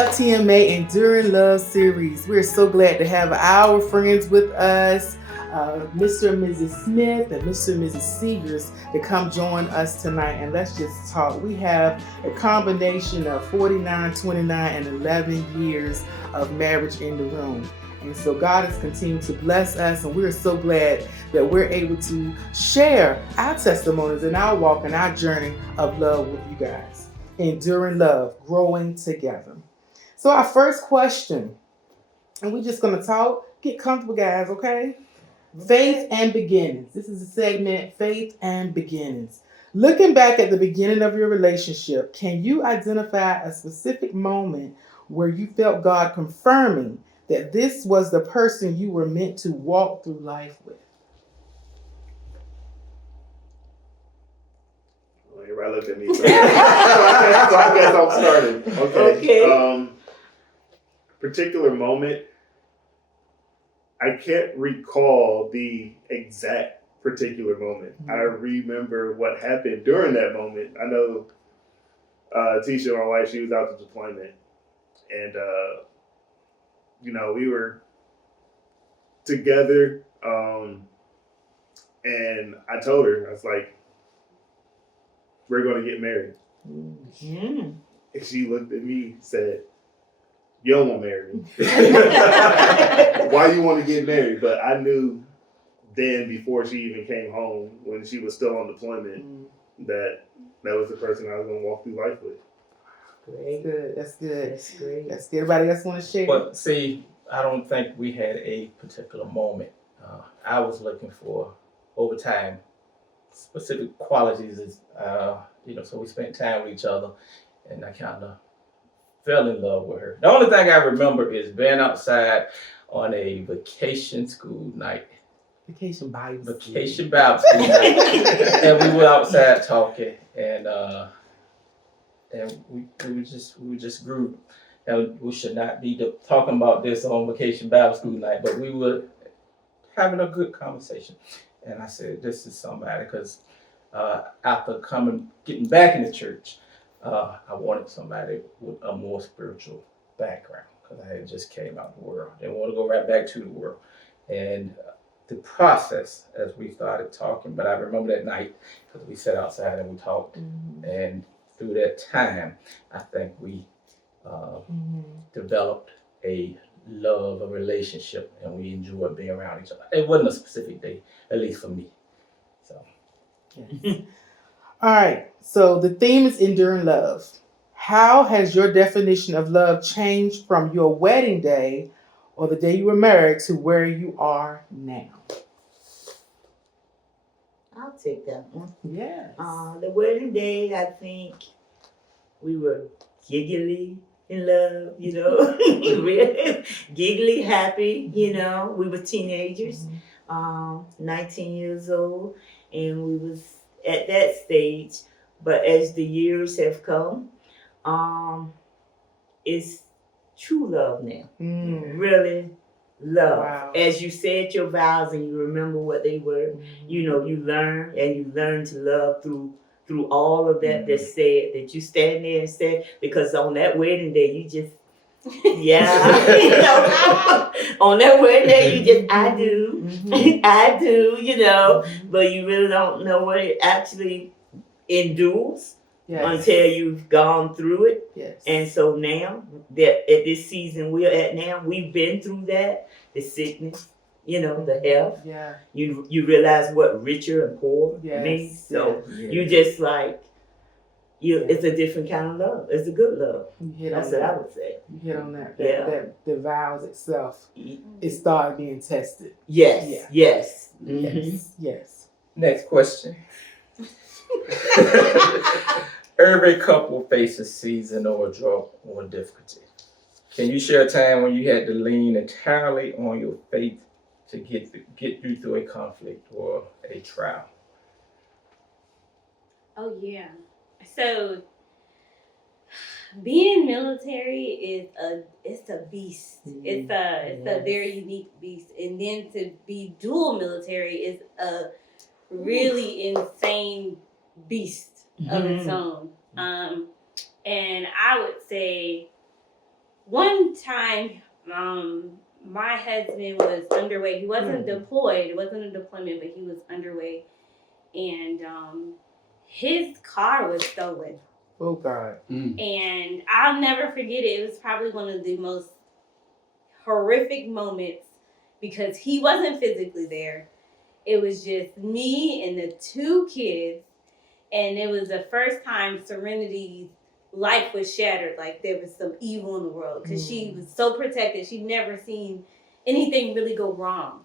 FTMA Enduring Love series. We're so glad to have our friends with us, Mr. and Mrs. Smith and Mr. and Mrs. Seegers, to come join us tonight and let's just talk. We have a combination of 49, 29, and 11 years of marriage in the room. And so God has continued to bless us, and we're so glad that we're able to share our testimonies and our walk and our journey of love with you guys. Enduring love, growing together. So our first question, and we're just going to talk. Get comfortable, guys, okay? Faith and beginnings. This is a segment, Faith and Beginnings. Looking back at the beginning of your relationship, can you identify a specific moment where you felt God confirming that this was the person you were meant to walk through life with? Everybody looked at me. So I guess I'm starting. Okay. Particular moment. I can't recall the exact particular moment. Mm-hmm. I remember what happened during that moment. I know Tisha, my wife, she was out to deployment. And, we were together. And I told her, I was like, we're going to get married. Mm-hmm. And she looked at me and said, you don't want to marry me. Why you want to get married? But I knew then, before she even came home, when she was still on deployment, that was the person I was going to walk through life with. Great. Good. That's good. That's great. That's good. Everybody else want to share? But see, I don't think we had a particular moment. I was looking for, over time, specific qualities. So we spent time with each other, and I kind of fell in love with her. The only thing I remember is being outside on a vacation school night. Vacation Bible school night. And we were outside talking, and we just grew. And we should not be talking about this on Vacation Bible School night, but we were having a good conversation. And I said, this is somebody, because after getting back in the church, I wanted somebody with a more spiritual background, because I had just came out of the world. Didn't want to go right back to the world. And the process, as we started talking, but I remember that night, because we sat outside and we talked. Mm-hmm. And through that time, I think we developed a love, a relationship, and we enjoyed being around each other. It wasn't a specific day, at least for me. So, yes. All right, so the theme is enduring love. How has your definition of love changed from your wedding day or the day you were married to where you are now? I'll take that one. Yes. The wedding day, I think we were giggly in love, really giggly, happy, We were teenagers, 19 years old, and we was at that stage. But as the years have come, it's true love now. Really love. Wow. As you said your vows and you remember what they were, you learn to love through all of that that's said, that you stand there and say, because on that wedding day you just on that wedding day you just I do, but you really don't know what it actually endures. Yes. Until you've gone through it. Yes. And so now, that at this season we're at now, we've been through that, the sickness, the health. Yeah. You realize what richer and poor means. So you just it's a different kind of love. It's a good love. That's what I would say. You hit on that. The vows itself, it started being tested. Yes. Yeah. Yes. Mm-hmm. Yes. Next question. Every couple faces season or drought or difficulty. Can you share a time when you had to lean entirely on your faith to get you through a conflict or a trial? Oh yeah. So being military it's a beast. Mm-hmm. It's a very unique beast, and then to be dual military is a really insane beast of its own. And I would say one time, my husband was underway. He wasn't deployed. It wasn't a deployment, but he was underway. And his car was stolen. Oh, God. And I'll never forget it. It was probably one of the most horrific moments because he wasn't physically there. It was just me and the 2 kids. And it was the first time Serenity's life was shattered. Like there was some evil in the world because she was so protected. She'd never seen anything really go wrong.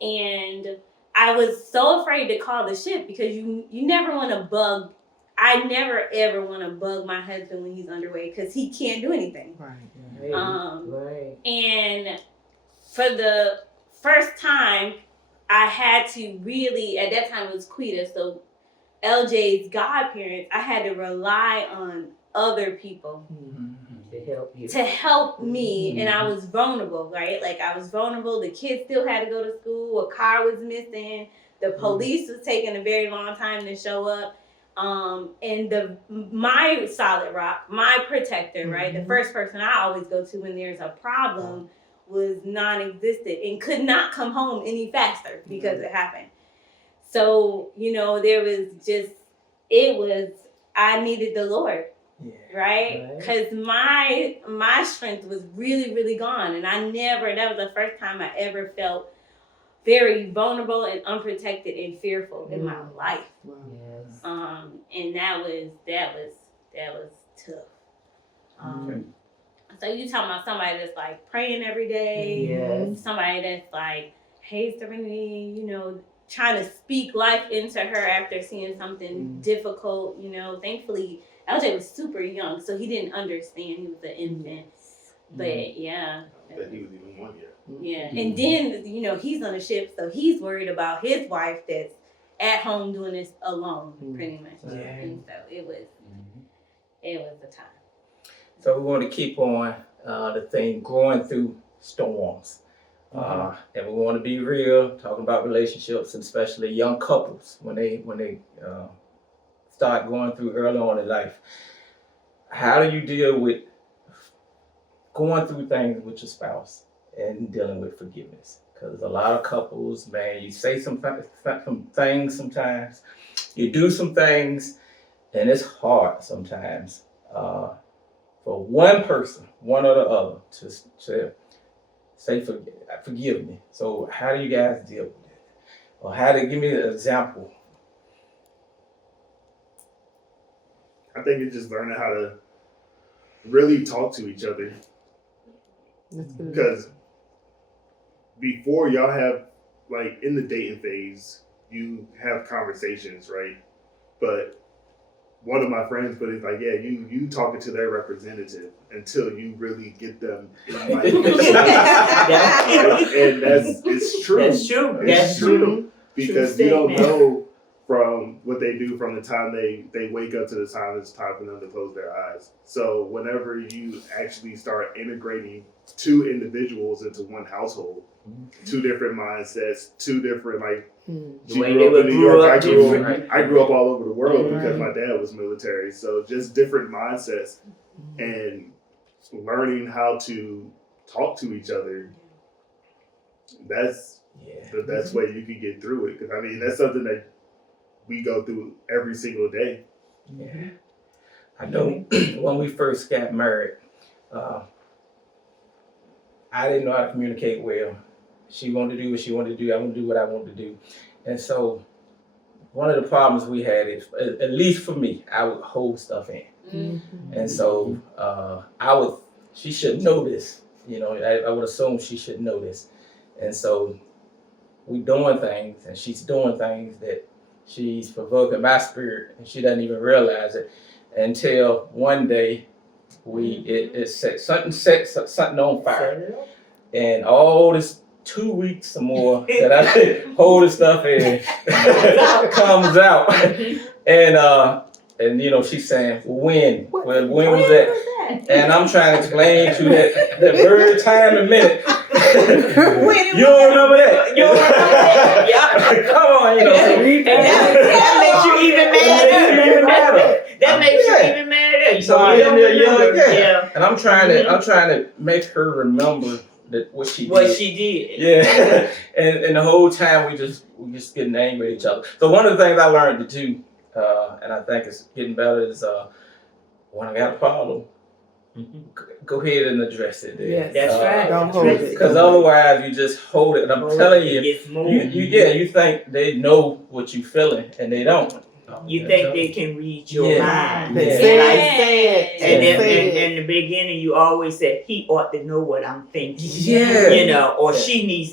And I was so afraid to call the ship because you never want to bug. I never ever want to bug my husband when he's underway because he can't do anything. Right. And for the first time, I had to really, at that time it was Quita, so LJ's godparents, I had to rely on other people To help you. to help me, and I was vulnerable, right? Like I was vulnerable. The kids still had to go to school. A car was missing. The police was taking a very long time to show up. And my solid rock, my protector, right? The first person I always go to when there's a problem was non-existent and could not come home any faster because it happened. So, there was just, I needed the Lord, right? Because my strength was really, really gone. And that was the first time I ever felt very vulnerable and unprotected and fearful in my life. Yes. And that was tough. So you talking about somebody that's like praying every day, somebody that's like, hey, Serenity, trying to speak life into her after seeing something difficult, Thankfully, LJ was super young, so he didn't understand. He was an infant. But yeah. That he was even 1 year. Yeah. And then, he's on a ship, so he's worried about his wife that's at home doing this alone, pretty much. Yeah. And so it was a time. So we want to keep on the thing, growing through storms. And we want to be real, talking about relationships, and especially young couples when they start going through early on in life. How do you deal with going through things with your spouse and dealing with forgiveness? Because a lot of couples, man, you say some things sometimes, you do some things, and it's hard sometimes for one person, one or the other, to say forgive me. So how do you guys deal with it? Or give me an example? I think it's just learning how to really talk to each other. Because before y'all have, like, in the dating phase, you have conversations, right? But one of my friends put it like, yeah, you talking to their representative until you really get them enlightened. And it's true. That's true. It's true. Because you don't know from what they do from the time they wake up to the time it's time for them to close their eyes. So whenever you actually start integrating 2 individuals into one household, 2 different mindsets, 2 different, like, the way they would grow up. I grew up all over the world because my dad was military. So just different mindsets and learning how to talk to each other. That's the best way you can get through it. Because I mean, that's something that we go through every single day. Yeah. I know when we first got married, I didn't know how to communicate well. She wanted to do what she wanted to do. I wanted to do what I wanted to do. And so one of the problems we had is, at least for me, I would hold stuff in. And so she should know this. I would assume she should know this. And so we doing things, and she's doing things that she's provoking my spirit, and she doesn't even realize it until one day it set something on fire. And all this 2 weeks or more that I hold the stuff in comes out. And she's saying, when was that? And I'm trying to explain to that very time and minute. You don't remember that? Yeah. Come on, That makes you even madder. That makes you even madder. So you're young again. Yeah. I'm trying to make her remember that what she did. Yeah. and the whole time we just getting angry at each other. So one of the things I learned to do, and I think it's getting better, is when I got a problem, go ahead and address it. Yes. That's right. Don't hold it. Because otherwise you just hold it. And I'm telling you, you think they know what you're feeling, and they don't. You think they can read your mind. And in the beginning, you always said, he ought to know what I'm thinking. Yeah. You know, or she knows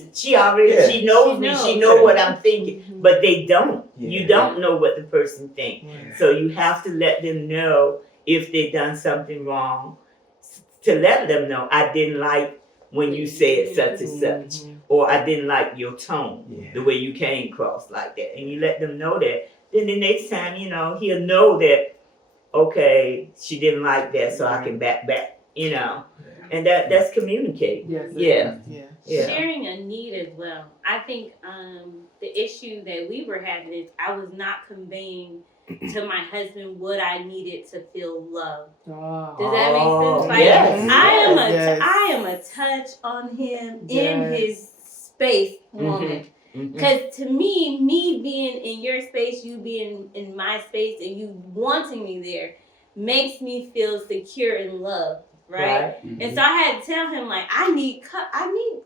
me, she knows what I'm thinking. But they don't. Yeah. You don't know what the person thinks. Yeah. So you have to let them know if they've done something wrong. To let them know, I didn't like when you said such and such. Or I didn't like your tone, the way you came across like that. And you let them know that. Then the next time, you know, he'll know that, okay, she didn't like that, so I can back, you know. And that's communicating. Yes, yeah. Sharing a need as well. I think the issue that we were having is I was not conveying to my husband what I needed to feel loved. Does that make sense? Like, yes. I am a touch on him in his space, woman. Because to me being in your space, you being in my space, and you wanting me there makes me feel secure and loved, right? And so I had to tell him, like, I need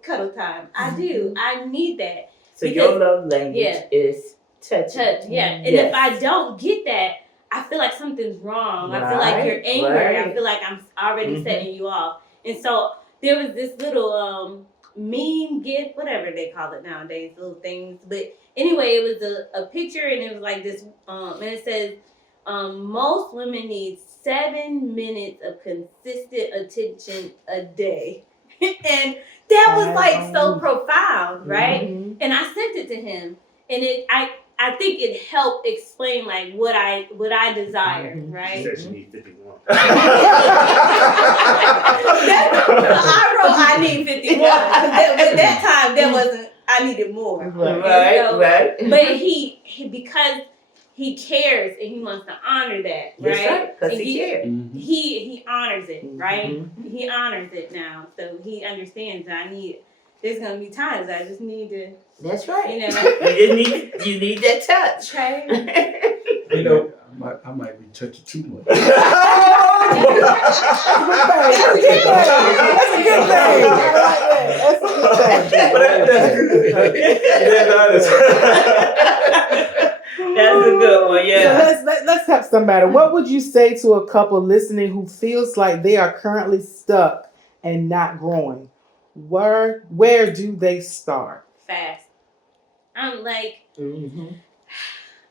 cuddle time. I do. I need that. So your love language is touch. And if I don't get that, I feel like something's wrong. I feel like you're angry. I feel like I'm already setting you off. And so there was this little meme gift, whatever they call it nowadays, little things. But anyway, it was a picture, and it was like this, and it says, most women need 7 minutes of consistent attention a day. And that was like so profound, right? And I sent it to him, and I think it helped explain like what I desire, right? She said she needs 51. I wrote I need 51. At that time, that wasn't. I needed more. Right. But he because he cares and he wants to honor that, right? Because he cares. He honors it, right? He honors it now, so he understands that there's gonna be times I just need to. That's right. You know, you need that touch. Okay. You know, I might be touching too much. That's a good thing. That's a good one, yeah. So let's help somebody. What would you say to a couple listening who feels like they are currently stuck and not growing? Where do they start? Fast. I'm like,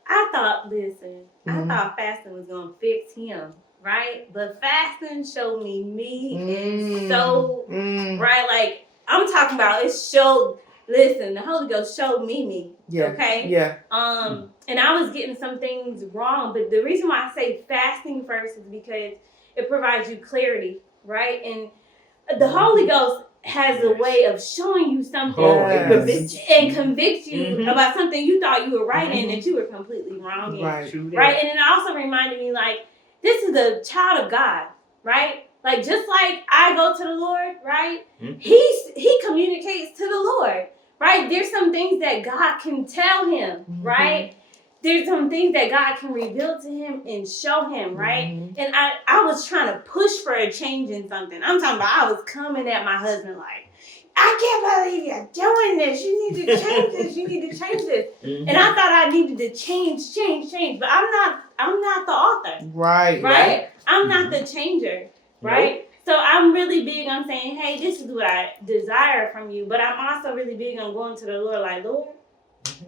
I thought fasting was gonna fix him, right? But fasting showed me and so right, like I'm talking about it showed. Listen, the Holy Ghost showed me. Yeah. Okay. Yeah. And I was getting some things wrong, but the reason why I say fasting first is because it provides you clarity, right? And the Holy Ghost has a way of showing you something and convict you about something you thought you were right in that you were completely wrong in. Right. And it also reminded me, like, this is a child of God, right? Like, just like I go to the Lord, right? He communicates to the Lord, right? There's some things that God can tell him, right? There's some things that God can reveal to him and show him, right? And I was trying to push for a change in something. I'm talking about I was coming at my husband like, I can't believe you're doing this. You need to change this. You need to change this. And I thought I needed to change. But I'm not the author. Right? I'm not the changer. Right? So I'm really big on saying, hey, this is what I desire from you. But I'm also really big on going to the Lord like, Lord,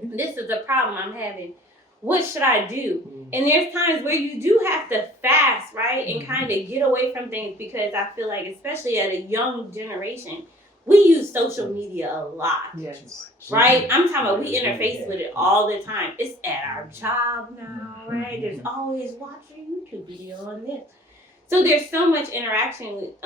this is the problem I'm having. What should I do? And there's times where you do have to fast, right? And kind of get away from things, because I feel like, especially at a young generation, we use social media a lot. Yes. Right? I'm talking about we interface with it all the time. It's at our job now, right? There's always watching a YouTube video on this. So there's so much interaction with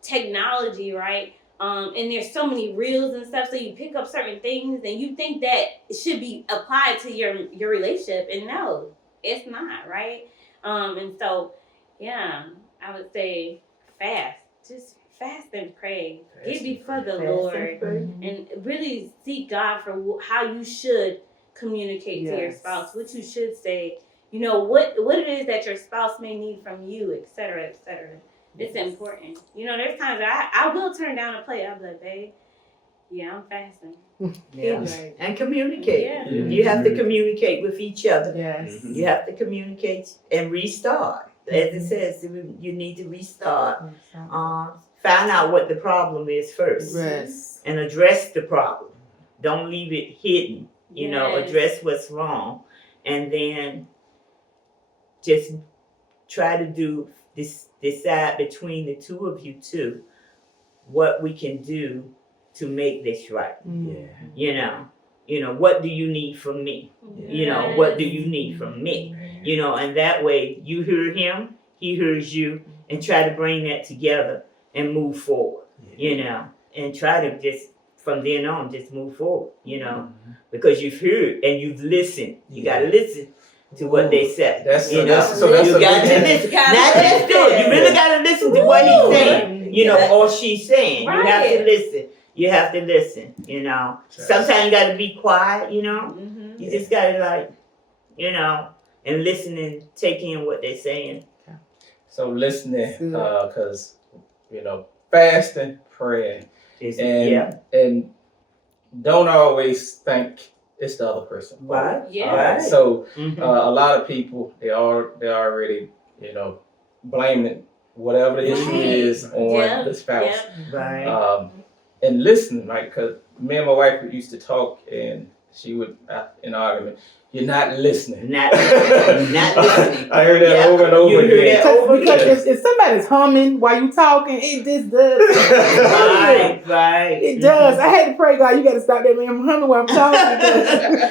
technology, right? And there's so many reels and stuff, so you pick up certain things and you think that it should be applied to your relationship, and no, it's not, right? And so, yeah, I would say fast just fast and pray. Fast Get and before the Fast and Lord pray. and really seek God for how you should communicate to your Yes. spouse, what you should say. You know what it is that your spouse may need from you, etc., etc. It's important. You know, there's times I will turn down a plate. I'll be like, babe, yeah, I'm fasting. Yeah. Right. And communicate. Yeah. You have to communicate with each other. Yes. You have to communicate and restart. As it says, you need to restart. Find out what the problem is first. Yes. And address the problem. Don't leave it hidden. You know, Yes. address what's wrong. And then just try to decide between the two of you too what we can do to make this right. Yeah. You know, what do you need from me? You know, what do you need from me? You know, and that way you hear him, he hears you, and try to bring that together and move forward, you know, and try to just, from then on, just move forward, you know, because you've heard and you've listened. You got to listen to what they say. That's you know, that's you got to listen. gotta Not just do it. You really Yeah. got to listen to what he's saying, you know, or she's saying. You have to Right. listen. You have to listen, you know. Sometimes you got to be quiet, you know. Mm-hmm. You just got to, like, you know, and listen and take in what they're saying. So listening, because you know, fasting, praying, and don't always think it's the other person. Right. Yeah. Right. So a lot of people they already blaming whatever the issue Right. is on the spouse. Yeah. Right. And listening, like, cause me and my wife used to talk, and she would in an argument, "You're not listening." Not listening. Not listening. I heard that over and over You hear again. that over Because again. if somebody's humming while you talking, it just does. Right. It does. I had to pray, God, you got to stop that man from humming while I'm talking.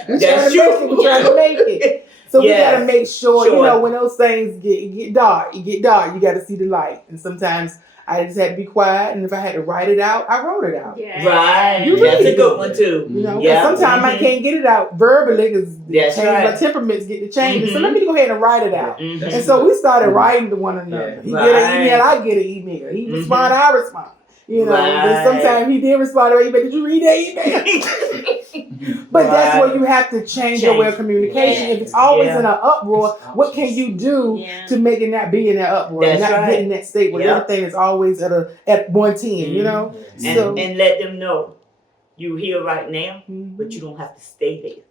Because That's we're trying to make it. So we got to make sure, you Sure. know, when those things get dark, you got to see the light. And sometimes I just had to be quiet, and if I had to write it out, I wrote it out. Yeah. Right. You That's really a good do. one too. You know, Yeah. sometimes I can't get it out verbally because That's right. my temperaments get to change. So let me go ahead and write it out. Mhm. And so we started writing to one another. He get an email, I get an email. He respond, I respond. You know, and sometimes he did respond to email. Did you read that email? But that's where you have to change your way of communication. Yeah. If it's always in an uproar, what can you do to make it not be in that uproar? That's not right. get in that state where everything is always at 110, you know? And let them know you're here right now, but you don't have to stay there.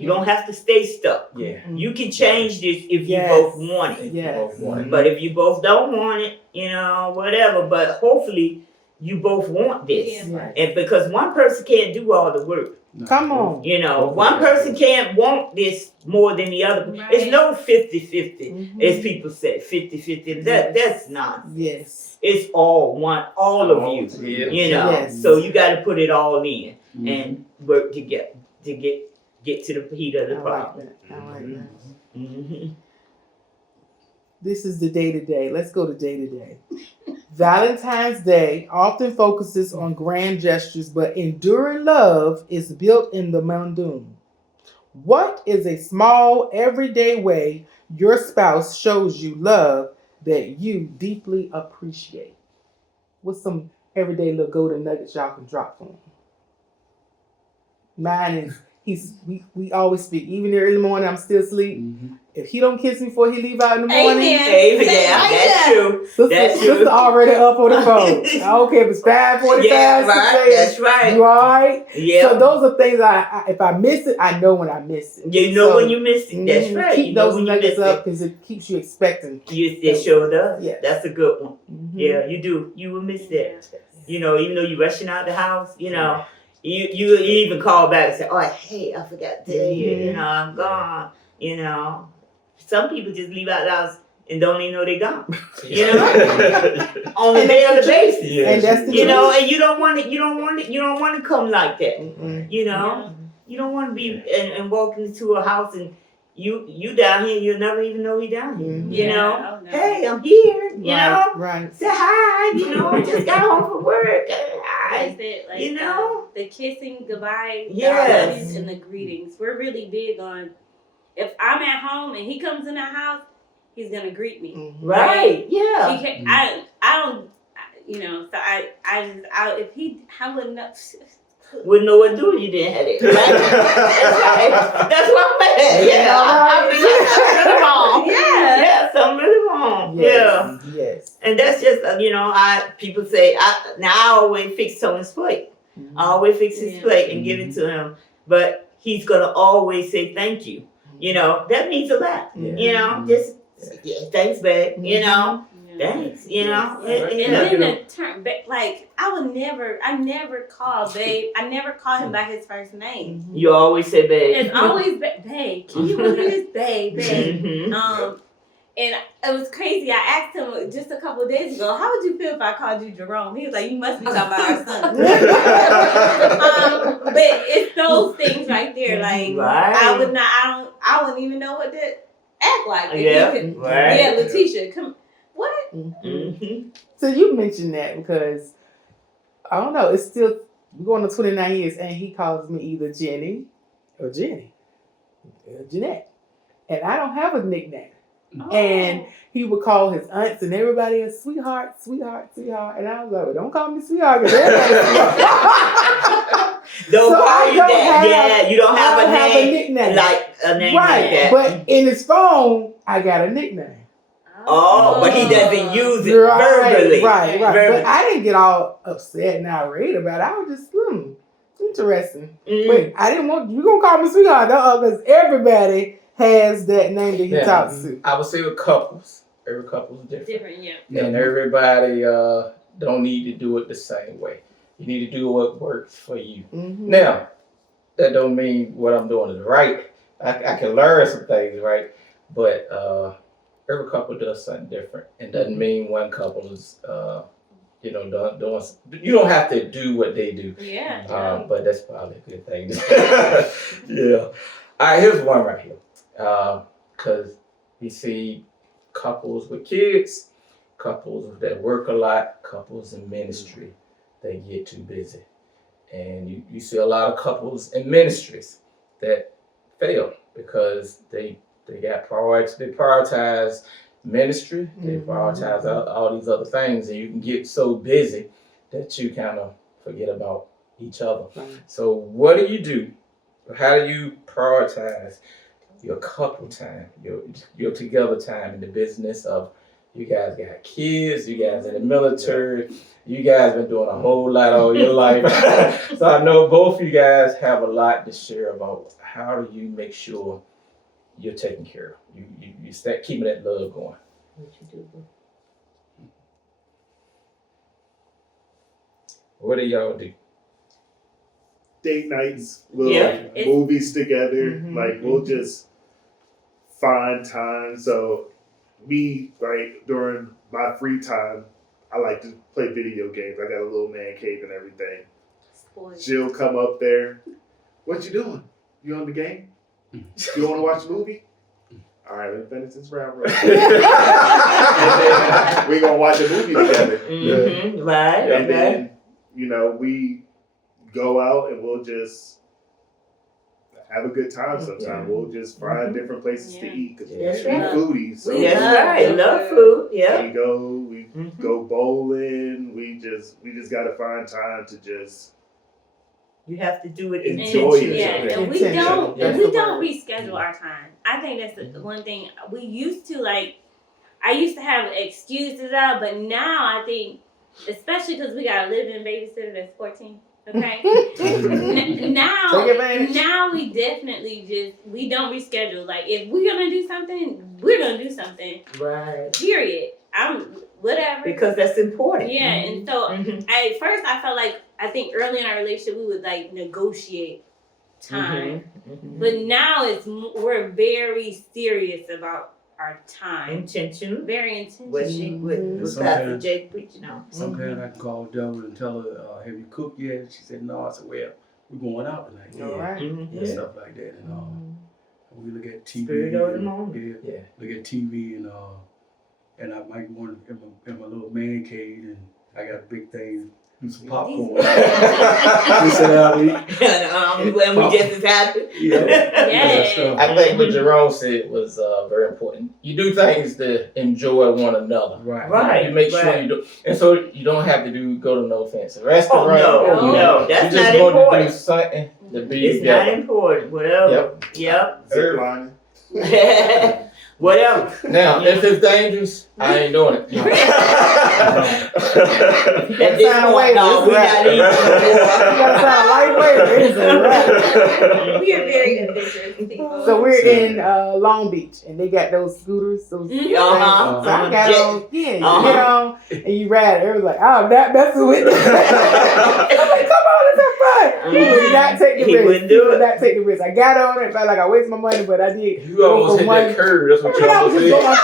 You don't have to stay stuck. Yeah. You can change this if you both want it. Yes. But if you both don't want it, you know, whatever. But hopefully you both want this. Yeah. And because one person can't do all the work. Come on. You know, one person can't want this more than the other. Right. It's no 50-50, as people say, 50-50. That's nonsense. Yes. It's all of you. Yeah. You know, Yes. so you got to put it all in and work together to get to the heat of the problem. I like that. Mm-hmm. This is the day-to-day. Let's go to day-to-day. Valentine's Day often focuses on grand gestures, but enduring love is built in the mundane. What is a small, everyday way your spouse shows you love that you deeply appreciate? What's some everyday little golden nuggets y'all can drop for him? Mine is we always speak. Even in the early morning, I'm still asleep. If he don't kiss me before he leave out in the morning, Amen. That's true. That's true. Sister already up on the phone. I don't care if it's 5:45. Yeah, right. That's right. You all right? Yeah. So those are things I if I miss it, I know when I miss it. You know So, when you missed it. That's right. Keep You know those when you nuggets missed up because it keeps you expecting. It sure does. Yes. That's a good one. Mhm. Yeah, you do. You will miss that. You know, even though you're rushing out the house, you know, you even call back and say, "Oh, hey, I forgot to tell you. You know, I'm gone." You know, some people just leave out the house and don't even know they're gone. You know, on a daily basis. Yeah. And that's the You truth. know, and you don't want to come like that. Mm-mm. You know, you don't want to be and walk into a house and you down here, you'll never even know he down here. Mhm. You know, Oh, no. hey, I'm here. You know, Right. say hi. You know, I just got home from work. Hi. That's it. Like, You know? the kissing goodbye, Yes. and the greetings. We're really big on. If I'm at home and he comes in the house, he's gonna greet me. Mhm. Right? Yeah. He can, I don't. you know, so I if he, I wouldn't know. Wouldn't know what to do if you didn't have it. Right? That's what I'm saying. Yeah, I mean, something really wrong. Yeah, something really wrong. Yes. Yes. And that's just people say I always fix Tony's plate. Mm-hmm. I always fix his plate and give it to him, but he's gonna always say thank you. You know that means a lot. Yeah. You know, just thanks, babe. You know. Thanks, you know. And then the term, like I never call babe. I never call him by his first name. You always say babe. It's always babe. Can you believe this, babe? And it was crazy. I asked him just a couple of days ago, how would you feel if I called you Jerome? He was like, you must be talking about our son. But it's those things right there. Like I wouldn't even know what to act like. Letitia, come. What? Mm-hmm. So you mentioned that because I don't know. It's still we're going to 29 years, and he calls me either Jenny or Jenny or Jeanette, and I don't have a nickname. Oh. And he would call his aunts and everybody a sweetheart, sweetheart, sweetheart, and I was like, well, don't call me sweetheart because everybody's sweetheart. Don't call you that. You don't have a nickname like a name like that. But in his phone, I got a nickname. Oh, but he doesn't use it verbally. Right. But I didn't get all upset and irate about it. I was just, interesting. But I didn't want, you going to call me sweetheart, because everybody has that name that he talks to. I would say with couples. Every couple is different. Yeah. And everybody don't need to do it the same way. You need to do what works for you. Mm-hmm. Now, that don't mean what I'm doing is right. I can learn some things, right? But every couple does something different. It doesn't mean one couple is, doing. You don't have to do what they do. Yeah. But that's probably a good thing. Yeah. All right, here's one right here. Because we see couples with kids, couples that work a lot, couples in ministry, they get too busy. And you see a lot of couples in ministries that fail because they got priorities. They prioritize ministry. They prioritize all these other things, and you can get so busy that you kind of forget about each other. So what do you do? How do you prioritize your couple time, your together time in the business of you guys got kids, you guys in the military, you guys been doing a whole lot all your life. So I know both of you guys have a lot to share about how do you make sure you're taken care of. You start keeping that love going. What you do? What do y'all do? Date nights, movies together. Like we'll just find time. So me, right, during my free time, I like to play video games. I got a little man cave and everything. She'll come up there. What you doing? You on the game? You want to watch a movie? All right, let's finish this round. We're gonna watch a movie together. Right. And then, we go out and we'll just have a good time sometimes. We'll just find different places to eat because we're foodies. So that's right. Love food. Yeah. We go bowling. We just gotta find time to just. You have to do it intentionally. Yeah, and we don't reschedule our time. I think that's the one thing we used to like. I used to have excuses out, but now I think, especially because we got a live-in babysitter that's 14. Okay. now we definitely we don't reschedule. Like if we're gonna do something, we're gonna do something. Right. Period. Whatever. Because that's important. Yeah, and so at first I felt like I think early in our relationship we would like negotiate time, but now we're very serious about our time. Intentional. Very intentional. What Pastor Jake preaching on. Sometimes I call Deborah and tell her, have you cooked yet? She said, no. I said, well, we're going out tonight. All right. And stuff like that. And we look at TV. Spirit of the moment. Look at TV and I might go in my little man cave and I got a big thing And some popcorn. We sit down and eat. And we just as happy. Yeah. I think what Jerome said was very important. You do things to enjoy one another. Right. You make sure you do, and so you don't have to go to no fancy restaurant. No, that's you just not want important. to do something to be It's together. not important. Whatever. Yep. Zip lining. Whatever. Now, if it's dangerous, I ain't doing it. At this point, no, we're not eating no You gotta sign a lightweight. It's a wrap. We are very adventurous people. So we're in Long Beach, and they got those scooters. Those things. So I got on. Yeah, you get on, and you ride it. It was like, I'm not messing with it. I'm like, come on, let's have fun. He would not take the risk. He wouldn't do it. Not take the risk. I got on it. Felt like I wasted my money, but I did. You almost hit that curve. That's what you I was almost just did. going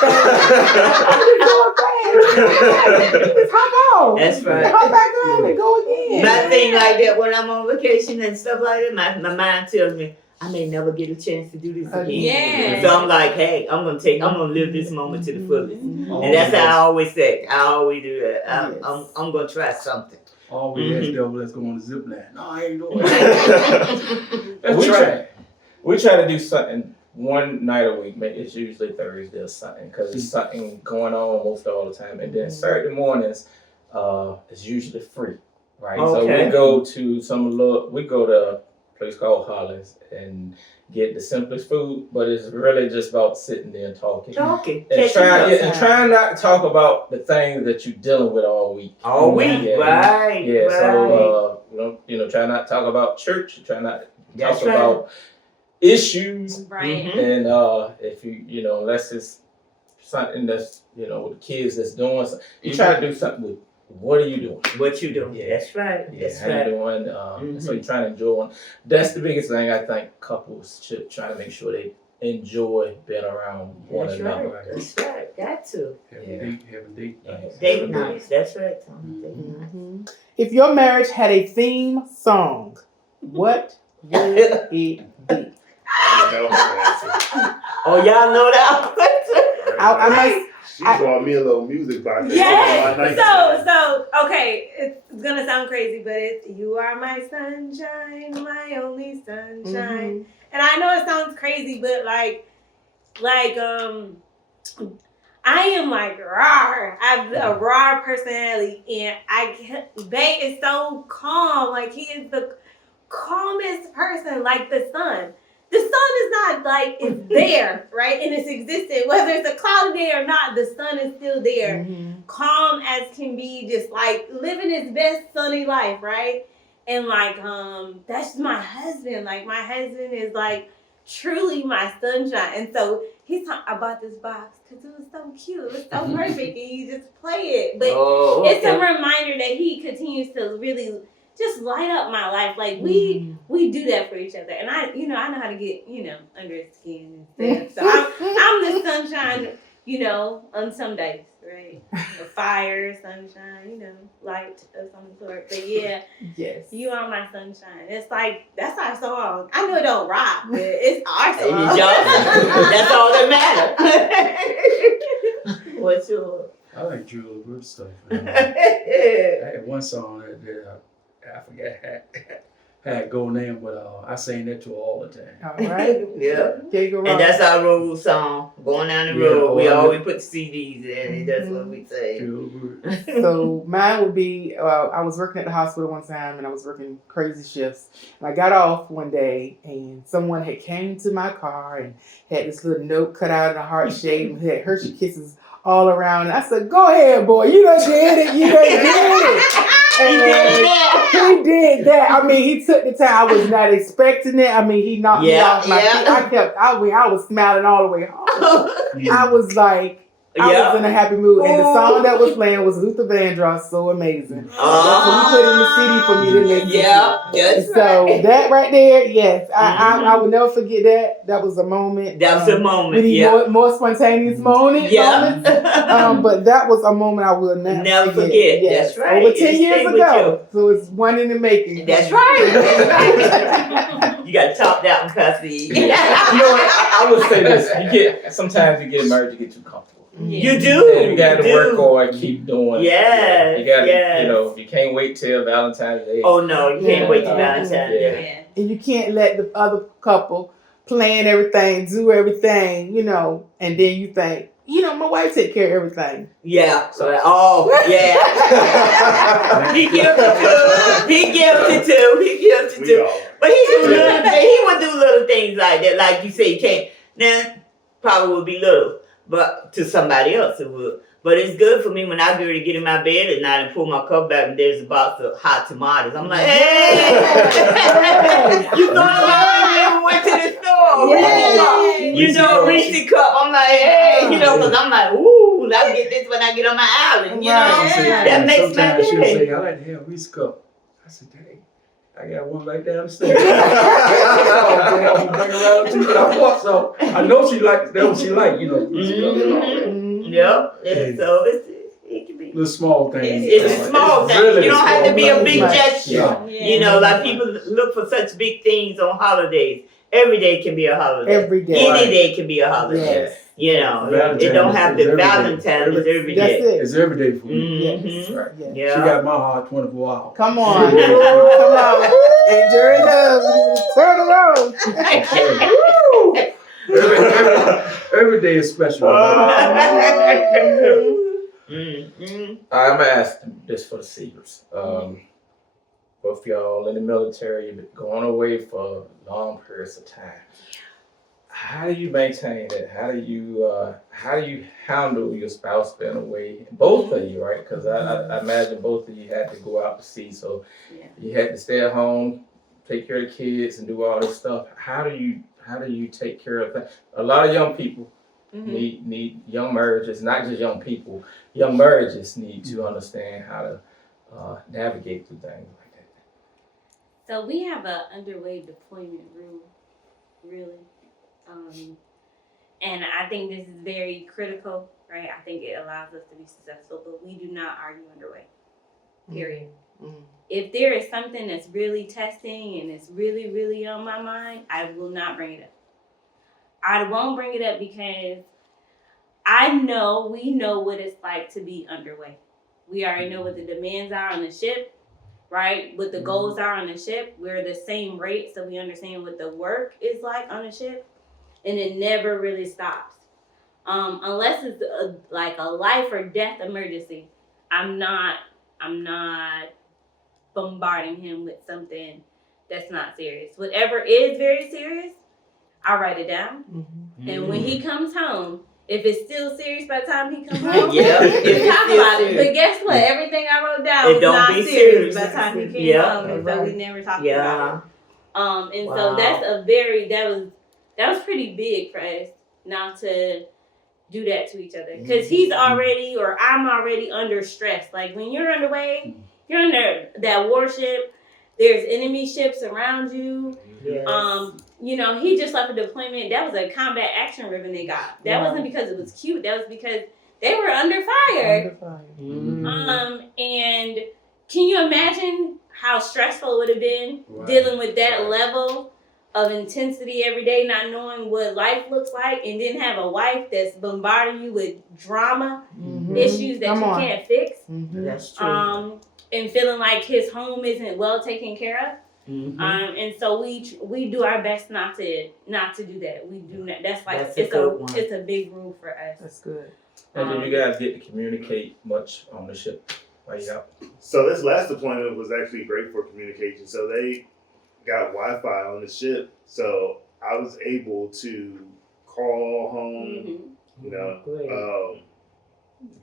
fast. Just hop on. That's right. Hop back on and go again. My thing like that when I'm on vacation and stuff like that, my mind tells me I may never get a chance to do this again. Yeah. So I'm like, hey, I'm gonna live this moment to the fullest. And that's how I always say. I always do that. I'm gonna try something. Always ask devil, let's go on the zip line. No, I ain't doing it. We try to do something one night a week. It's usually Thursday or something because there's something going on most all the time. And then Saturday mornings is usually free, right? So we go to a place called Hollis and get the simplest food, but it's really just about sitting there and talking. And trying not to talk about the things that you're dealing with all week. Right. Yeah, so try not to talk about church, try not to talk about issues. Right. And if unless it's something that's with the kids that's doing something, you try to do something with what are you doing? What you doing? Yeah. That's right. How you doing? So you're trying to enjoy one. That's the biggest thing I think couples should try to make sure they enjoy being around one another. Right. That's right. Got to. Have a date night. Date nights. That's right, Tom. If your marriage had a theme song, what would it be? Oh, y'all know that? I might. She brought me a little music box. Yes. So okay, it's gonna sound crazy, but it's "You Are My Sunshine, My Only Sunshine," and I know it sounds crazy, but like I am like raw. I have a raw personality, and Bay is so calm. Like he is the calmest person, like the sun. The sun is not like it's there, right? And it's existent. Whether it's a cloudy day or not, the sun is still there. Calm as can be, just like living his best sunny life, right? And like, that's my husband. Like my husband is like truly my sunshine. And so I bought this box because it was so cute. It was so perfect. And you just play it. But it's a reminder that he continues to really just light up my life. Like we do that for each other, and I know how to get under his skin and stuff. So I'm the sunshine, on some days, right? Fire, sunshine, light of some sort. But yeah, yes, you are my sunshine. It's like that's our song. I know it don't rock, but it's our song. That's all that matters. What's yours? I like Julia Bird stuff. I had one song that I forget how it go name, but I sing that to her all the time. All right. Yeah. Can't go wrong. And that's our road song. Going down the road, we always put CDs in, and that's what we say. So mine would be, I was working at the hospital one time, and I was working crazy shifts. And I got off one day, and someone had came to my car and had this little note cut out in a heart shape and had Hershey Kisses all around. And I said, go ahead, boy. You done did it. You done did it. He did that. I mean, he took the time. I was not expecting it. I mean, he knocked me off my feet. I was smiling all the way home. I was like, I was in a happy mood. And the song that was playing was Luther Vandross, So Amazing. That's what he put in the CD for me to make. So that right there, yes. I will never forget that. That was a moment. That was a moment. We need more spontaneous moments. But that was a moment I will never forget. Yes. That's right. Over 10 years ago. So it's one in the making. That's right. You got to top that one, Cussy. I would say this. Sometimes you get married, you get too comfortable. You do. And you got to work or keep doing. Yes. You got to, you know, you can't wait till Valentine's Day. Oh no, you can't wait till Valentine's Day. And you can't let the other couple plan everything, do everything, you know, and then you think, you know, my wife take care of everything. Yeah. So, yeah. He guilty too. But he do little things. He would do little things like that. Like you say, you can't. Now, probably would be little, but to somebody else it would. But it's good for me when I go to get in my bed at night and pull my cup back and there's a box of hot tomatoes. I'm like, hey! You thought about me when we went to the store. Yeah. You know, Reese cup. I'm like, hey, you know, because I'm like, ooh, I'll get this when I get on my island, you know? That makes my Sometimes she'll day. say, I like to have Reese cup. I said, dang, I got one right downstairs. I'm gonna bring her around to you. I bought some. I know she likes that. What she like, you know. Reese cup and all that. Yep. And so it can be. The small things. It's a small thing. Really You don't have to be a big Right. gesture. Yeah. You know, like people look for such big things on holidays. Every day can be a holiday. Every day. Any day can be a holiday. Yes. You know, Valentine's it don't have is to. every day. Valentine is every That's day. it. It's every day for me. Mm-hmm. Right. Yeah. Yeah. She got my heart 24 hours. Come on. Come on. Enjoy love. Turn around. Every day is special. Mm-hmm. I'm gonna ask this for the Seegers. Both y'all in the military, you've been going away for long periods of time. How do you maintain it? How do you handle your spouse being away? Both of you, right? Because I imagine both of you had to go out to sea, so you had to stay at home, take care of the kids, and do all this stuff. How do you take care of that? A lot of young people need young marriages, not just young people. Young marriages need to understand how to navigate through things like that. So we have an underway deployment rule, really. And I think this is very critical, right? I think it allows us to be successful, but we do not argue underway, period. Mm-hmm. If there is something that's really testing and it's really, really on my mind, I will not bring it up. I won't bring it up because we know what it's like to be underway. We already know what the demands are on the ship, right? What the goals are on the ship. We're the same rate, so we understand what the work is like on the ship. And it never really stops. Unless it's like a life or death emergency, I'm not bombarding him with something that's not serious. Whatever is very serious, I write it down. Mm-hmm. And when he comes home, if it's still serious by the time he comes home, we talk about it. But guess what? Everything I wrote down was not serious by the time he came home, and so we never talked about it. And so that was pretty big for us not to do that to each other. Because he's already, or I'm already under stress. Like when you're underway, you're under that warship, there's enemy ships around you. Yes. You know, he just left a deployment. That was a combat action ribbon they got. That wasn't because it was cute. That was because they were under fire. And can you imagine how stressful it would have been dealing with that level of intensity every day, not knowing what life looks like, and then have a wife that's bombarding you with drama issues that you can't fix. That's true. And feeling like his home isn't well taken care of. And so we do our best not to do that. We do not. That's it's a big rule for us. That's good. And did you guys get to communicate much on the ship while you out? So this last deployment was actually great for communication. So they got Wi-Fi on the ship, so I was able to call home, you know,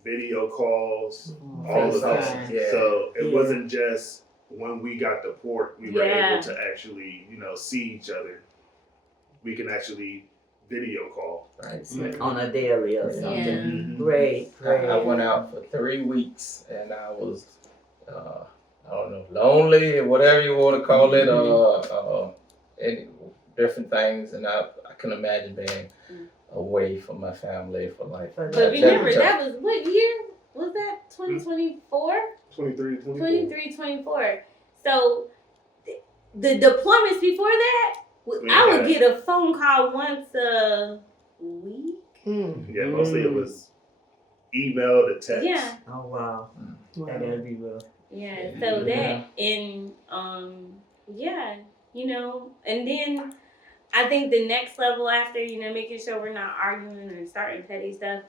video calls, all of that. Yeah. So it wasn't just when we got to port, we were able to actually, you know, see each other. We can actually video call. Right. On a daily or something. Yeah. Great. I went out for 3 weeks and I was, I don't know, lonely or whatever you want to call it, any different things. And I can imagine being away from my family for life. But remember, that was, what year was that? 2024? 23, 24. So the deployments before that, I would get a phone call once a week. Yeah, mostly it was email to text. Yeah. Oh wow. That gotta be rough. Yeah. So that and you know, and then I think the next level after, you know, making sure we're not arguing or starting petty stuff,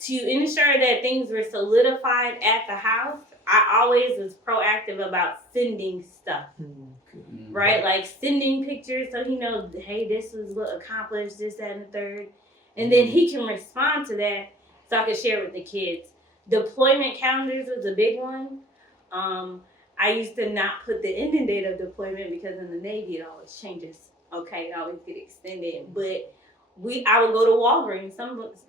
to ensure that things were solidified at the house, I always was proactive about sending stuff. Right? Like sending pictures so he knows, hey, this was what accomplished, this, that, and the third. And then he can respond to that so I can share it with the kids. Deployment calendars was a big one. I used to not put the ending date of deployment because in the Navy it always changes. Okay, it always get extended. But I would go to Walgreens,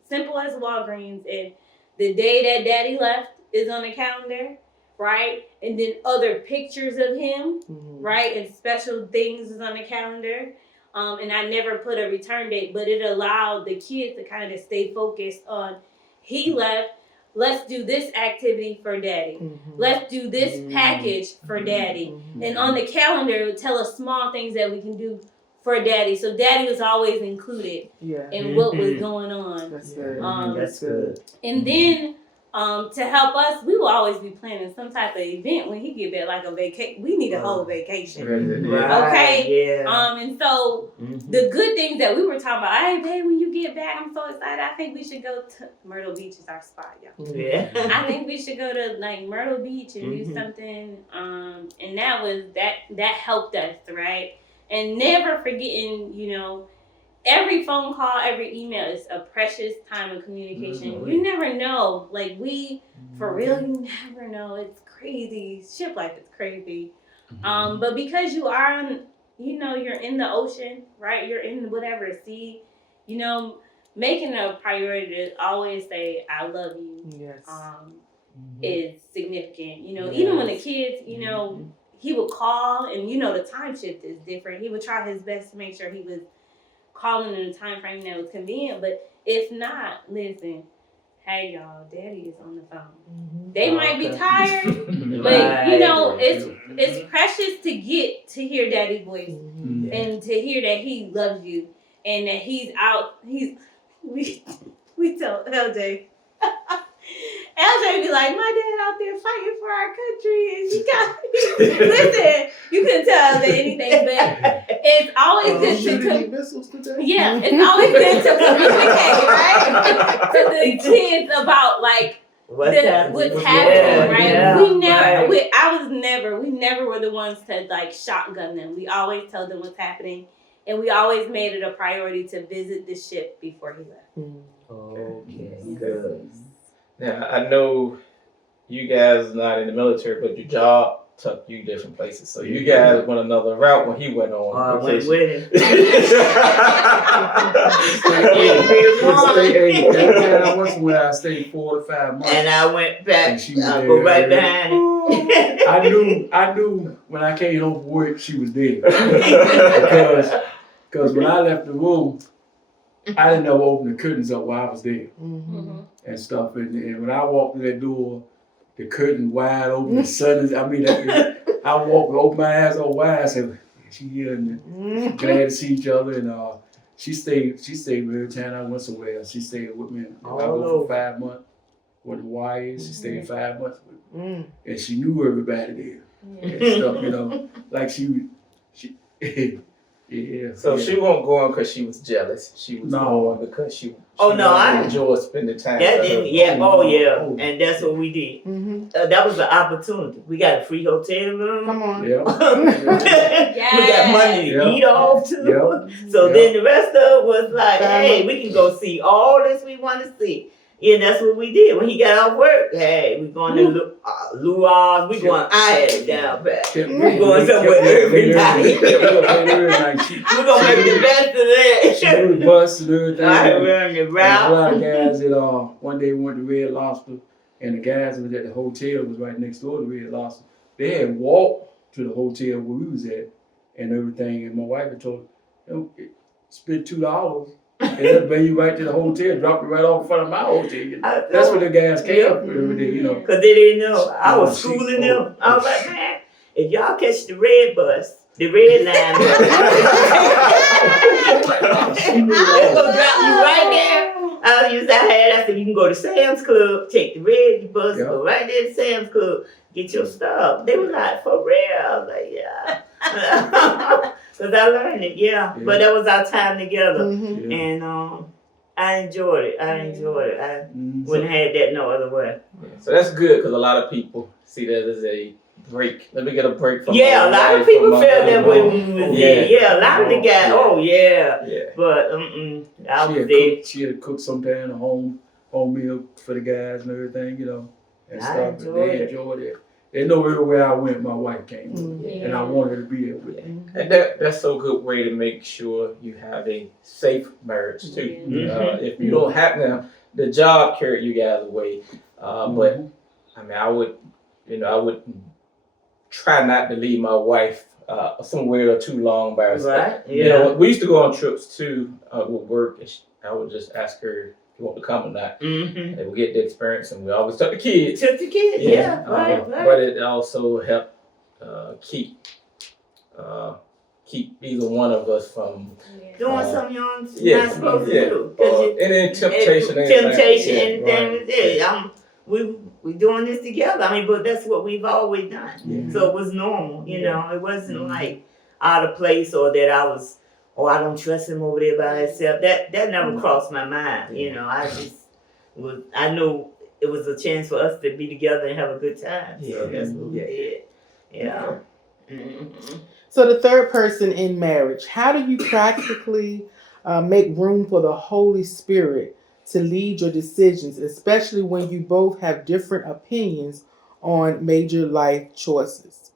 simple as Walgreens, and the day that Daddy left is on the calendar, right? And then other pictures of him, right? And special things is on the calendar. And I never put a return date, but it allowed the kids to kind of stay focused on, he left, let's do this activity for Daddy. Let's do this package for Daddy. And on the calendar, it would tell us small things that we can do for Daddy. So Daddy was always included in what was going on. That's good. That's good. And then to help us, we will always be planning some type of event when he get back, like a vacation. We need a whole vacation. Right. Okay? Yeah. And so the good things that we were talking about, hey, babe, when you get back, I'm so excited. I think we should go to Myrtle Beach is our spot, y'all. Yeah. I think we should go to like Myrtle Beach and do something. And that helped us, right? And never forgetting, you know, every phone call, every email is a precious time of communication. You never know. Like for real, you never know. It's crazy. Ship life is crazy. But because you are on, you know, you're in the ocean, right? You're in whatever sea, you know, making a priority to always say, I love you. Yes. Is significant. You know, even when the kids, you know, he would call and, you know, the time shift is different. He would try his best to make sure he was calling in a time frame that was convenient. But if not, listen, hey y'all, Daddy is on the phone. They might be tired, but you know, it's precious to get to hear Daddy's voice and to hear that he loves you and that he's out. We tell LJ. LJ be like, my dad out there fighting for our country, and he got. Listen, you couldn't tell us anything, but it's always good to. Missiles today? Yeah, it's always good to communicate, right, to the kids about like what's happening, right? Yeah, We never were the ones to like shotgun them. We always tell them what's happening, and we always made it a priority to visit the ship before he left. Okay, good. Now, I know you guys are not in the military, but your job took you different places. So you guys went another route when he went on I went vacation. with him. I went somewhere, I stayed 4 to 5 months. And I went back. And she was I'll there. go right behind it. I knew when I came home from work, she was there. Because when I left the room, I didn't know open the curtains up while I was there and stuff. And when I walked through that door, the curtain wide open, the sun is, I walked, opened my eyes all wide. I said, she here and glad to see each other. And she stayed every time I went somewhere. She stayed with me. I go for 5 months. Went to Hawaii, she stayed 5 months with me. And she knew everybody there and stuff, you know. Like she yeah. So she won't go on because she was jealous. She was going because she I enjoyed spending time. And that's what we did. That was the opportunity. We got a free hotel room. Come on. Yeah. We got money to eat off too. So then the rest of it was like, hey, we can go see all this we want to see. Yeah, that's what we did. When he got off work, hey, we going to Luau's. We going, I had it down back. We going somewhere every night. We're going to make the best of that. She knew the bus and everything. I ran the route. A lot of guys that one day we went to Red Lobster, and the guys that was at the hotel was right next door to Red Lobster. They had walked to the hotel where we was at and everything. And my wife had told them, spend $2. And they'll bring you right to the hotel, drop you right off in front of my hotel. That's what the guys came up with every day, you know. Because they didn't know. I was schooling them. I was like, man, if y'all catch the red bus, the red line bus, it's going to drop you right there I said, you can go to Sam's Club, take the red bus, go right there to Sam's Club, get your stuff. They were like, for real? I was like, yeah. Because I learned it, yeah. But that was our time together. And I enjoyed it. I wouldn't have had that no other way. So that's good because a lot of people see that as a break. Let me get a break from a lot of people felt that way when we was there. Yeah, a lot of the guys, But I was there. She had to cook sometime a home meal for the guys and everything, you know, and I stuff. enjoyed They enjoyed it. They know everywhere I went, my wife came with, and I wanted her to be there with me. And that's a good way to make sure you have a safe marriage too. If you don't have now, the job carried you guys away, but I mean, I would try not to leave my wife somewhere too long by herself. Right. Yeah. You know, we used to go on trips too with work, and I would just ask her if you want to come or not. And we get the experience, and we always took the kids. Yeah. Right. But it also helped keep either one of us from doing something you're not supposed to do. And then temptation, anything was there. We doing this together. I mean, but that's what we've always done. So it was normal, you know. It wasn't like out of place or that I was, I don't trust him over there by himself. That never crossed my mind, you know. I knew it was a chance for us to be together and have a good time. So that's what we did. Yeah. So the third person in marriage, how do you practically make room for the Holy Spirit to lead your decisions, especially when you both have different opinions on major life choices?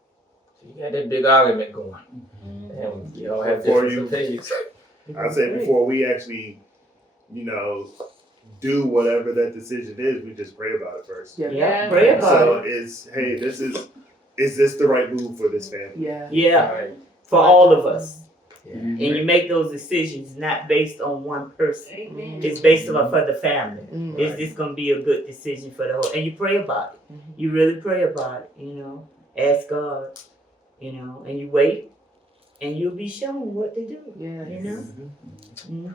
You got that big argument going, and you don't have different opinions. I said before we actually, do whatever that decision is, we just pray about it first. Pray about it. So is this the right move for this family? Right. For all of us. And you make those decisions not based on one person. It's based on for the family. Is this going to be a good decision for the whole? And you pray about it. You really pray about it, Ask God, and you wait, and you'll be shown what to do,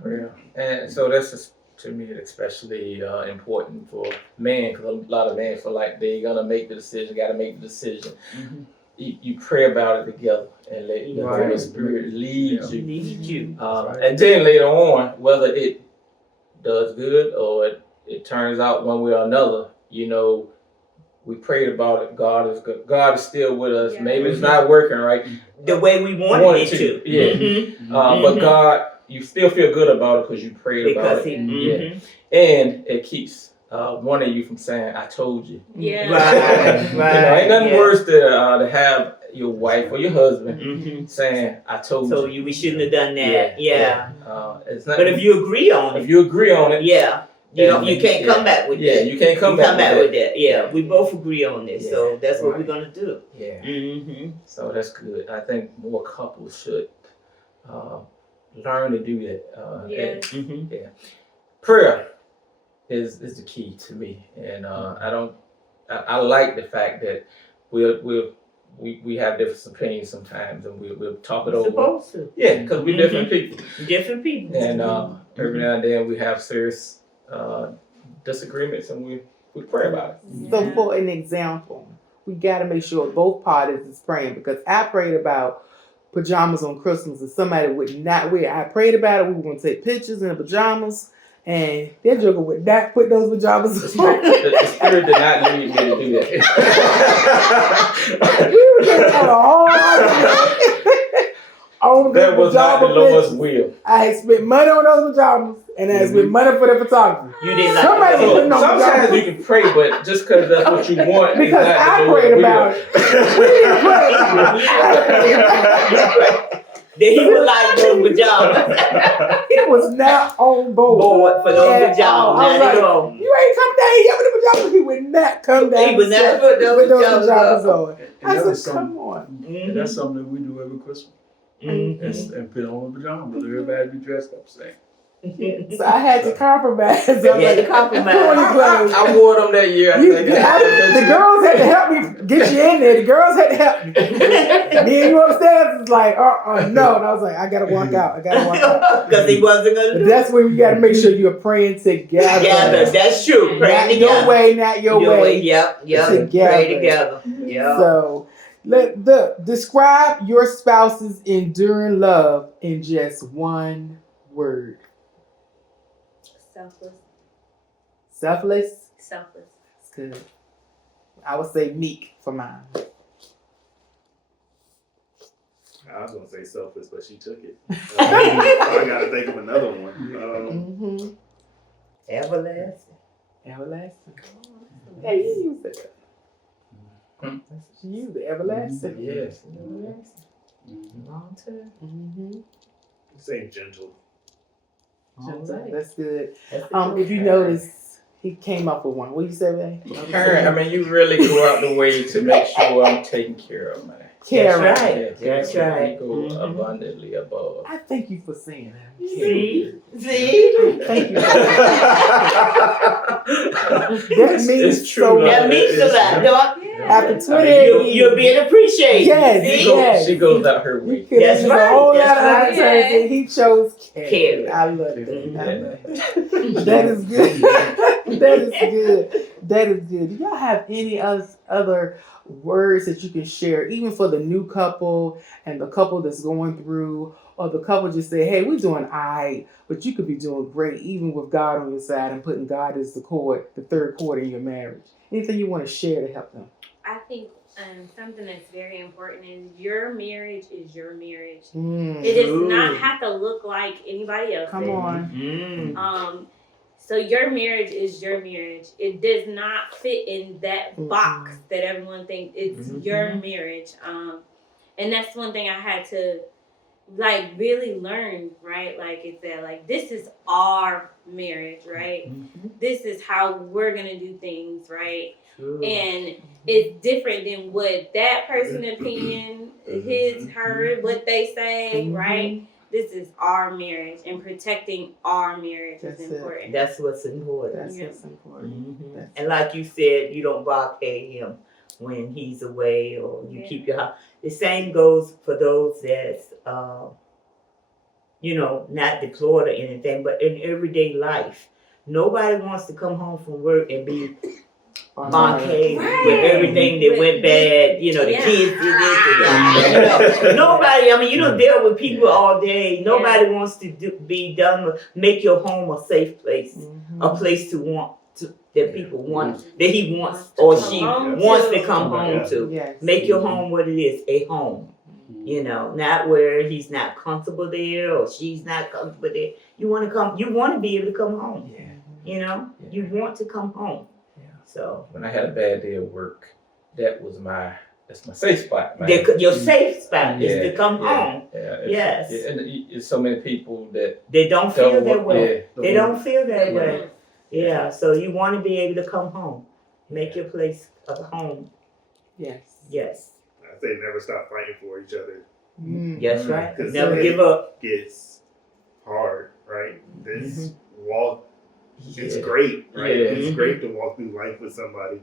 Prayer. And so that's to me especially important for men, because a lot of men feel like they're going to make the decision, got to make the decision. You pray about it together and let the Holy Spirit lead you. And then later on, whether it does good or it turns out one way or another, we prayed about it. God is good. God is still with us. Maybe it's not working right the way we wanted it to. But God, you still feel good about it because you prayed about it. And it keeps one of you from saying, I told you. Right. Ain't nothing worse to have your wife or your husband saying, I told you. We shouldn't have done that. It's not, but if you agree on it. You can't come back with that. You can't come back with that. Yeah, we both agree on this, so that's what we're gonna do. So that's good. I think more couples should learn to do that. Prayer is the key to me, and I like the fact that we have different opinions sometimes, and we'll talk it over. Supposed to. Yeah, because we're different people. And every now and then we have serious disagreements, and we pray about it. So for an example, we got to make sure both parties is praying, because I prayed about pajamas on Christmas and somebody would not wear. I prayed about it. We were going to take pictures in the pajamas, and that joker would not put those pajamas on. The Spirit did not lead me to do that. We were getting on a hard on that was not the Lord's pictures. will. I had spent money on those pajamas, and I had spent money for the photography. You didn't like Somebody putting on Sometimes pajamas. you can pray, but just because that's what you want, Because is not I the Lord's prayed will. about it. We didn't pray about it. Then he would like those pajamas. He was not on board For those pajamas. I was like, you ain't come down here with the pajamas. He would not come down He would not put those with those pajamas on. I that was said, come on. And that's something that we do every Christmas. And put on the pajamas. Everybody be dressed up the same. So I had to compromise. You had to compromise. I wore them that year. The girls had to help me get you in there. The girls had to help me. Me and you upstairs was like, no. And I was like, I gotta walk out. Because he wasn't gonna do But that's when you gotta make sure you're praying together. Together. That's true. Not your way, not your way. Yep. Together. Pray together. Yep. So describe your spouse's enduring love in just one word. Selfless. That's good. I would say meek for mine. I was gonna say selfless, but she took it. I gotta think of another one. Everlasting. Hey, you used it. You used it. Everlasting. Yes. Long term. Say gentle. That's good. That's If you notice, he came up with one. What you say, babe? Karen, I mean, you really go out the way to make sure I'm taken care of, man. Karen. That's right. That's right. Go abundantly above. I thank you for saying that. See? Thank you. That means It's true, so love. much. That means a lot. Dog. After 28 You're being appreciated. Yes, See? yes. She goes out her He way. could That's have right, a whole lot that's of other right. terms, and he chose Carrie. Carrie. I love that. Yeah. That is good. That is good. That is good. Do y'all have any other words that you can share, even for the new couple and the couple that's going through, or the couple just say, hey, we're doing all right, but you could be doing great even with God on your side and putting God as the third chord in your marriage? Anything you want to share to help them? I think something that's very important is your marriage is your marriage. Mm. It does not have to look like anybody else's. Come on. So your marriage is your marriage. It does not fit in that box that everyone thinks it's your marriage. And that's one thing I had to really learn, right? It's that this is our marriage, right? This is how we're gonna do things, right? And it's different than what that person's opinion, his, her, what they say, right? This is our marriage, and protecting our marriage is important. That's what's important. That's what's important. That's And like you said, you don't blockade him when he's away, or you keep your house. The same goes for those that's, not deployed or anything, but in everyday life. Nobody wants to come home from work and be blockade with everything that went bad. The kids did this. Nobody, you don't deal with people all day. Nobody wants to be done. Make your home a safe place, a place that people want, that he wants or she wants to come home to. Yes. Make your home what it is, a home. Not where he's not comfortable there or she's not comfortable there. You want to be able to come home. You want to come home. Yeah. So when I had a bad day at work, that's my safe spot, man. Your safe spot is to come home. Yeah, Yes. And it's so many people that they don't feel that way. Yeah, They don't feel that way. Yeah. So you want to be able to come home, make your place a home. Yes. Yes. I say never stop fighting for each other. That's right. 'Cause Never give up. It's hard, right? This walk, it's Yeah. great, right? Yeah. It's great to walk through life with somebody,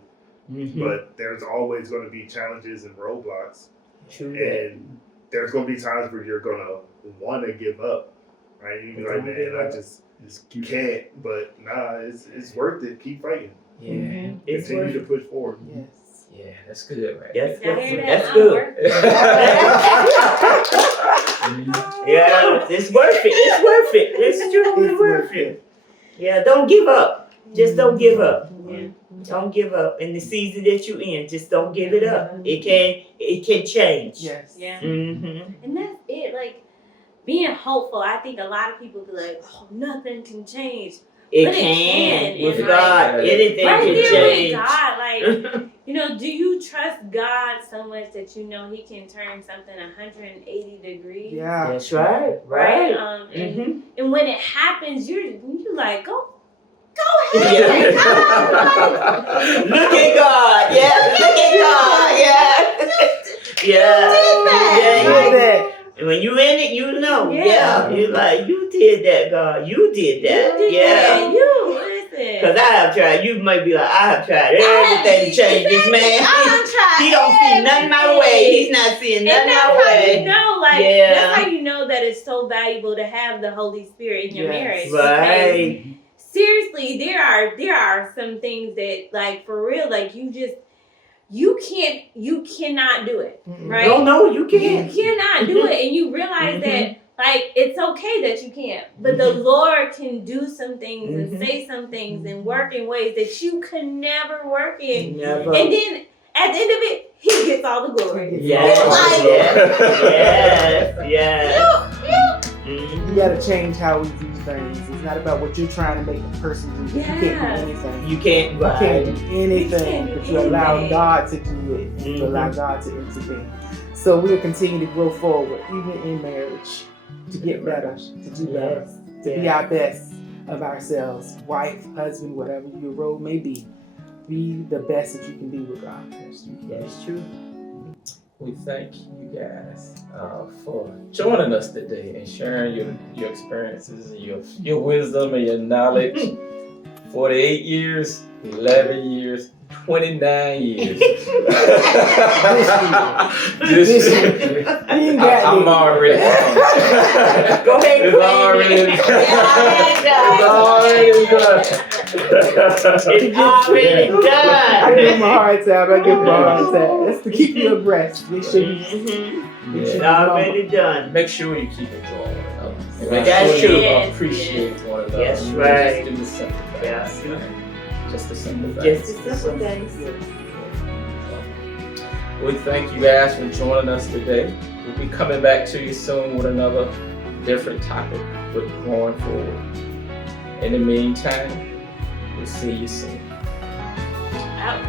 Mm-hmm. but there's always going to be challenges and roadblocks, True that. and there's going to be times where you're going to want to give up, right? You be like, man, I just can't. But nah, it's worth it. Keep fighting. Yeah. It's Continue worth to push forward. Yes. Yeah, that's good, right? That's Y'all good. hear that? That's I'm good. working. Yeah, it's worth it. It's worth it. It's truly worth it. Yeah, don't give up. Just don't give up. Don't give up. In the season that you're in, just don't give it up. It can change. Yes. Yeah. Mm-hmm. And that's it. Being hopeful. I think a lot of people be like, oh, nothing can change. It But it can. can, With and God, anything Right can there change. with God, do you trust God so much that he can turn something 180 degrees? Yeah. That's right. Right. Mm-hmm. And when it happens, you're like, go Yeah. ahead. Look at God. Yeah. Look at God. Yeah. Yeah. Look at that. And when you in it, you know. Yeah. Yeah. You're like, you did that, God. You did that. You did Yeah. that. You listen. Because I have tried. You might be like, I have tried everything to change this man. He don't see nothing my way. He's not seeing nothing and that's my how way. you know, like, Yeah. that's how you know that it's so valuable to have the Holy Spirit in your marriage. Right. Because seriously, there are some things that, like, for real, like, you cannot do it, right? No, you can't. You cannot do it, and you realize that, like, it's okay that you can't, but the Lord can do some things and say some things and work in ways that you could never work in. Never. And then at the end of it, He gets all the glory. Yes. You gotta change how we do things. It's not about what you're trying to make the person do. You can't do anything. You can't You can't do anything, but you allow God to do it. You allow God to intervene. So we'll continue to grow forward, even in marriage, to get better, to do better, to be our best of ourselves. Wife, husband, whatever your role may be the best that you can be with God. That's true. We thank you guys for joining us today and sharing your experiences and your wisdom and your knowledge. 48 years, 11 years, 29 years. This year. I'm already done. Go ahead. It's already done. It's already done. I give him a hard time. That's to keep you abreast. Make sure you. It's already done. Make sure you keep enjoying one another. And make That's sure true. you appreciate one another. That's You right. Just do the simple things. Yeah. Just the simple things. Just the simple things. We thank you guys for joining us today. We'll be coming back to you soon with another different topic with going forward. In the meantime, we'll see you soon. Out.